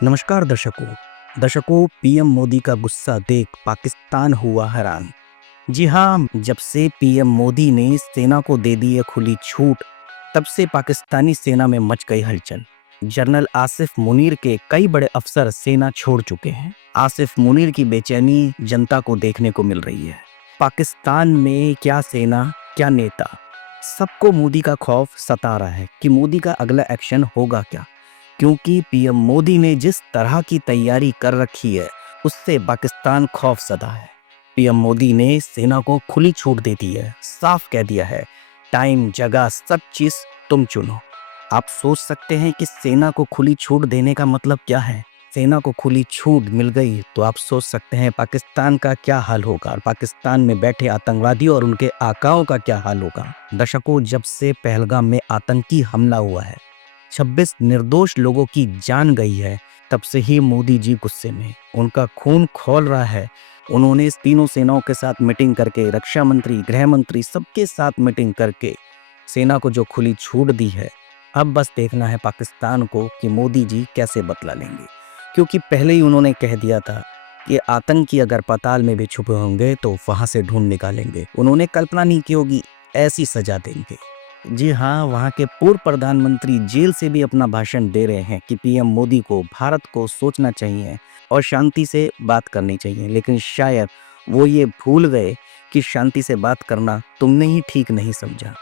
नमस्कार दर्शकों पीएम मोदी का गुस्सा देख पाकिस्तान हुआ हैरान। जी हाँ, जब से पीएम मोदी ने सेना को दे दी है खुली छूट, तब से पाकिस्तानी सेना में मच गई हलचल। जनरल आसिफ मुनीर के कई बड़े अफसर सेना छोड़ चुके हैं। आसिफ मुनीर की बेचैनी जनता को देखने को मिल रही है। पाकिस्तान में क्या सेना, क्या नेता, सबको मोदी का खौफ सता रहा है कि मोदी का अगला एक्शन होगा क्या, क्योंकि पीएम मोदी ने जिस तरह की तैयारी कर रखी है उससे पाकिस्तान खौफजदा है। पीएम मोदी ने सेना को खुली छूट दे दी है, साफ कह दिया है टाइम जगह सब चीज तुम चुनो। आप सोच सकते हैं कि सेना को खुली छूट देने का मतलब क्या है। सेना को खुली छूट मिल गई तो आप सोच सकते हैं पाकिस्तान का क्या हाल होगा और पाकिस्तान में बैठे आतंकवादियों और उनके आकाओं का क्या हाल होगा। दर्शकों, जब से पहलगाम में आतंकी हमला हुआ है, 26 निर्दोष लोगों की जान गई है, तब से ही मोदी जी गुस्से में, उनका खून खौल रहा है। उन्होंने इस तीनों सेनाओं के साथ मीटिंग करके, रक्षा मंत्री, गृह मंत्री, सबके साथ मीटिंग करके सेना को जो खुली छूट दी है, अब बस देखना है पाकिस्तान को कि मोदी जी कैसे बदला लेंगे। क्योंकि पहले ही उन्होंने कह दिया था कि आतंकी अगर पाताल में भी छुपे होंगे तो वहां से ढूंढ निकालेंगे। उन्होंने कल्पना नहीं की होगी ऐसी सजा देंगे। जी हाँ, वहाँ के पूर्व प्रधानमंत्री जेल से भी अपना भाषण दे रहे हैं कि पीएम मोदी को भारत को सोचना चाहिए और शांति से बात करनी चाहिए, लेकिन शायद वो ये भूल गए कि शांति से बात करना तुमने ही ठीक नहीं समझा।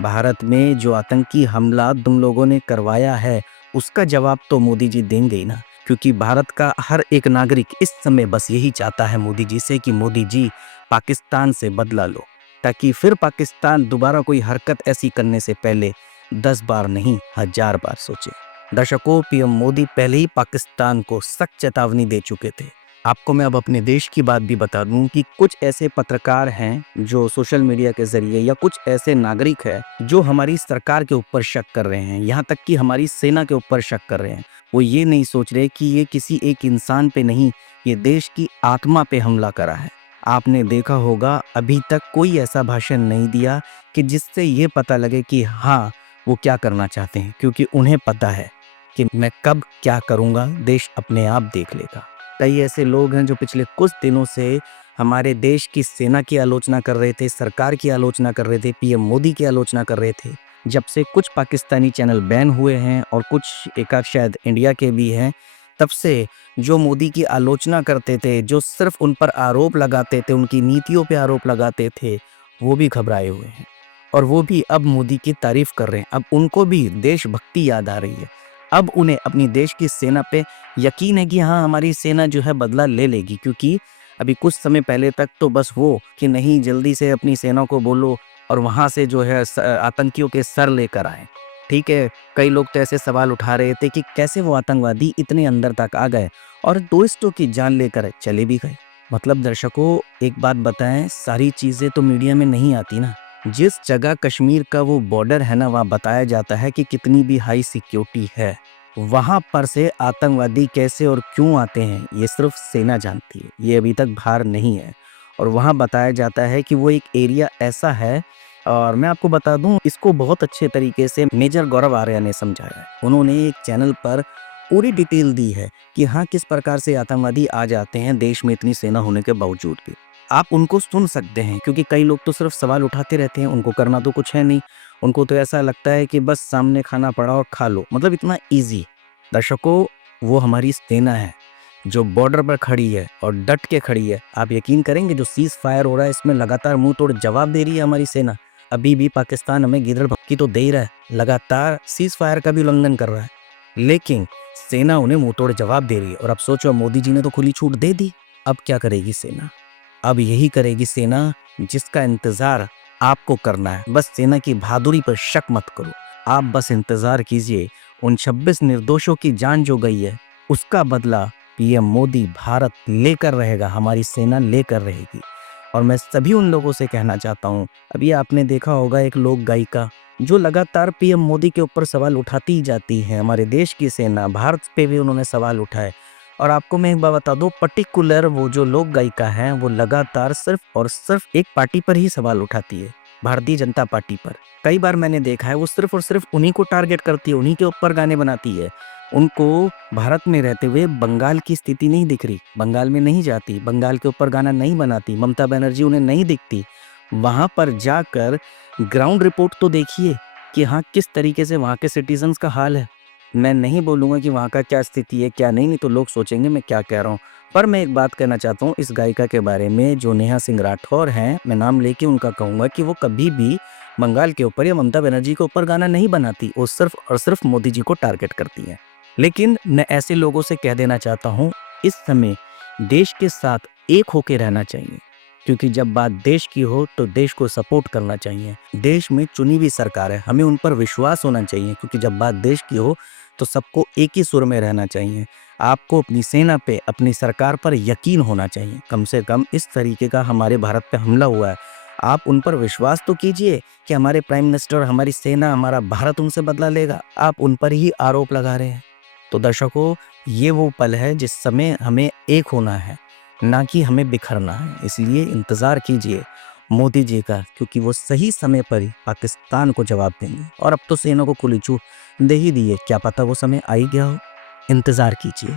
भारत में जो आतंकी हमला तुम लोगों ने करवाया है उसका जवाब तो मोदी जी देंगे ही ना, क्योंकि भारत का हर एक नागरिक इस समय बस यही चाहता है मोदी जी से कि मोदी जी पाकिस्तान से बदला लो, ताकि फिर पाकिस्तान दोबारा कोई हरकत ऐसी करने से पहले 10 बार नहीं 1000 बार सोचे। दर्शकों, पीएम मोदी पहले ही पाकिस्तान को सख्त चेतावनी दे चुके थे। आपको मैं अब अपने देश की बात भी बता दूं कि कुछ ऐसे पत्रकार हैं जो सोशल मीडिया के जरिए, या कुछ ऐसे नागरिक हैं जो हमारी सरकार के ऊपर शक कर रहे हैं, यहाँ तक कि हमारी सेना के ऊपर शक कर रहे हैं। वो ये नहीं सोच रहे कि ये किसी एक इंसान पे नहीं, ये देश की आत्मा पे हमला करा है। आपने देखा होगा अभी तक कोई ऐसा भाषण नहीं दिया कि जिससे ये पता लगे कि हाँ, वो क्या करना चाहते हैं, क्योंकि उन्हें पता है कि मैं कब क्या करूँगा देश अपने आप देख लेगा। कई ऐसे लोग हैं जो पिछले कुछ दिनों से हमारे देश की सेना की आलोचना कर रहे थे, सरकार की आलोचना कर रहे थे, पीएम मोदी की आलोचना कर रहे थे। जब से कुछ पाकिस्तानी चैनल बैन हुए हैं और कुछ एकाध शायद इंडिया के भी हैं, तब से जो मोदी की आलोचना करते थे, जो सिर्फ उन पर आरोप लगाते थे, उनकी नीतियों पे आरोप लगाते थे, वो भी घबराए हुए हैं और वो भी अब मोदी की तारीफ कर रहे हैं। अब उनको भी देशभक्ति याद आ रही है। अब उन्हें अपनी देश की सेना पे यकीन है कि हाँ, हमारी सेना जो है बदला ले लेगी, क्योंकि अभी कुछ समय पहले तक तो बस वो कि नहीं जल्दी से अपनी सेना को बोलो और वहाँ से जो है आतंकियों के सर लेकर आए। ठीक है, कई लोग तो ऐसे सवाल उठा रहे थे कि कैसे वो आतंकवादी इतने अंदर तक आ गए और टूरिस्टों की जान लेकर चले भी गए। मतलब दर्शकों, एक बात बताएं, सारी चीज़ें तो मीडिया में नहीं आती ना। जिस जगह कश्मीर का वो बॉर्डर है ना, वहाँ बताया जाता है कि कितनी भी हाई सिक्योरिटी है, वहाँ पर से आतंकवादी कैसे और क्यों आते हैं ये सिर्फ सेना जानती है, ये अभी तक बाहर नहीं है। और वहाँ बताया जाता है कि वो एक एरिया ऐसा है, और मैं आपको बता दूं इसको बहुत अच्छे तरीके से मेजर गौरव आर्या ने समझाया है। उन्होंने एक चैनल पर पूरी डिटेल दी है कि हाँ, किस प्रकार से आतंकवादी आ जाते हैं देश में इतनी सेना होने के बावजूद भी। आप उनको सुन सकते हैं, क्योंकि कई लोग तो सिर्फ सवाल उठाते रहते हैं, उनको करना तो कुछ है नहीं। उनको तो ऐसा लगता है कि बस सामने खाना पड़ा और खा लो, मतलब इतना ईजी। दर्शकों, वो हमारी सेना है जो बॉर्डर पर खड़ी है और डट के खड़ी है। आप यकीन करेंगे जो सीज फायर हो रहा है इसमें लगातार मुंह तोड़ जवाब दे रही है हमारी सेना। अभी भी पाकिस्तान हमें गिदड़ भक्की तो दे ही रहा है, लगातार सीज फायर का भी उल्लंघन कर रहा है, लेकिन सेना उन्हें मुंह तोड़ जवाब दे रही है। और अब सोचो, मोदी जी ने तो खुली छूट दे दी, अब क्या करेगी सेना? अब यही करेगी सेना जिसका इंतजार आपको करना है। बस सेना की बहादुरी पर शक मत करो, आप बस इंतजार कीजिए। उन 26 निर्दोषों की जान जो गई है उसका बदला पीएम मोदी भारत लेकर रहेगा, हमारी सेना लेकर रहेगी। और मैं सभी उन लोगों से कहना चाहता हूँ, अभी आपने देखा होगा एक लोक गायिका जो लगातार पीएम मोदी के ऊपर सवाल उठाती ही जाती है, हमारे देश की सेना भारत पे भी उन्होंने सवाल उठाए। और आपको मैं एक बात बता दूं, पर्टिकुलर वो जो लोक गायिका है वो लगातार सिर्फ और सिर्फ एक पार्टी पर ही सवाल उठाती है, भारतीय जनता पार्टी पर। कई बार मैंने देखा है वो सिर्फ और सिर्फ उन्हीं को टारगेट करती है, उन्हीं के ऊपर गाने बनाती है। उनको भारत में रहते हुए बंगाल की स्थिति नहीं दिख रही, बंगाल में नहीं जाती, बंगाल के ऊपर गाना नहीं बनाती, ममता बनर्जी उन्हें नहीं दिखती। वहाँ पर जाकर ग्राउंड रिपोर्ट तो देखिए कि हाँ, किस तरीके से वहाँ के सिटीजन्स का हाल है। मैं नहीं बोलूँगा कि वहाँ का क्या स्थिति है, क्या नहीं तो लोग सोचेंगे मैं क्या कह रहा हूँ। पर मैं एक बात कहना चाहता हूँ इस गायिका के बारे में जो नेहा सिंह राठौर हैं, मैं नाम लेके उनका कहूँगा कि वो कभी भी बंगाल के ऊपर या ममता बनर्जी के ऊपर गाना नहीं बनाती, वो सिर्फ़ और सिर्फ़ मोदी जी को टारगेट करती हैं। लेकिन मैं ऐसे लोगों से कह देना चाहता हूँ, इस समय देश के साथ एक होके रहना चाहिए, क्योंकि जब बात देश की हो तो देश को सपोर्ट करना चाहिए। देश में चुनी हुई सरकार है, हमें उन पर विश्वास होना चाहिए, क्योंकि जब बात देश की हो तो सबको एक ही सुर में रहना चाहिए। आपको अपनी सेना पे, अपनी सरकार पर यकीन होना चाहिए। कम से कम इस तरीके का हमारे भारत पे हमला हुआ है, आप उन पर विश्वास तो कीजिए कि हमारे प्राइम मिनिस्टर, हमारी सेना, हमारा भारत उनसे बदला लेगा। आप उन पर ही आरोप लगा रहे हैं। तो दर्शकों, ये वो पल है जिस समय हमें एक होना है, ना कि हमें बिखरना है। इसलिए इंतज़ार कीजिए मोदी जी का, क्योंकि वो सही समय पर ही पाकिस्तान को जवाब देंगे। और अब तो सेना को खुली छूट दे ही दी है, क्या पता वो समय आ ही गया हो। इंतज़ार कीजिए।